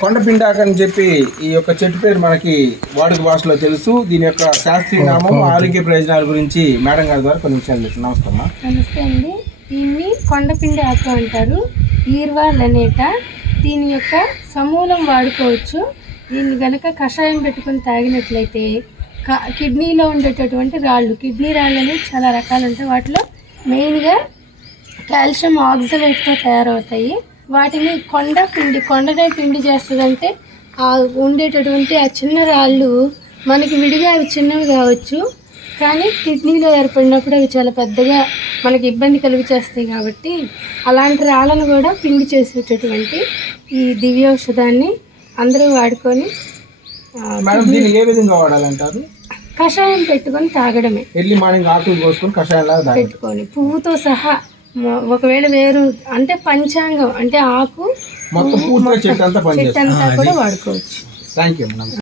కొండపిండాక అని చెప్పి ఈ యొక్క చెట్టు పేరు మనకి వాడుక భాషలో తెలుసు. దీని యొక్క శాస్త్రీయ నామం ఆరోగ్య ప్రయోజనాల గురించి మేడం గారి ద్వారా కొన్ని విషయాలు తెలుసు నమస్తే అమ్మా. నమస్తే అండి. దీన్ని కొండపిండి ఆకు అంటారు. ఈర్వా లనేట. దీని యొక్క సమూలం వాడుకోవచ్చు. దీన్ని గనక కషాయం పెట్టుకొని తాగినట్లయితే కిడ్నీలో ఉండేటటువంటి రాళ్ళు కిడ్నీ రాళ్ళు అనేవి చాలా రకాలు ఉంటాయి. వాటిలో మెయిన్గా కాల్షియం ఆక్సలేట్తో తయారవుతాయి. వాటిని కొండ పిండి కొండనే పిండి చేస్తుందంటే ఆ ఉండేటటువంటి ఆ చిన్న రాళ్ళు మనకి విడిగా అవి చిన్నవి కావచ్చు కానీ కిడ్నీలో ఏర్పడినప్పుడు అవి చాలా పెద్దగా మనకి ఇబ్బంది కలిగి చేస్తాయి కాబట్టి అలాంటి రాళ్ళను కూడా పిండి చేసేటటువంటి ఈ దివ్యౌషధాన్ని అందరూ వాడుకొని ఆ, మేడం దీన్ని ఏ విధంగా వాడాలంటారు? కషాయం పెట్టుకొని తాగడమే. ఎర్లీ మార్నింగ్ ఆకులు కోసుకొని కషాయం పెట్టుకొని పువ్వుతో సహా ఒకవేళ వేరు అంటే పంచాంగం అంటే ఆకు మొత్తం పూర్తిగా చెట్టు అంతా చెట్టు అంతా కూడా వాడుకోవచ్చు. Thank you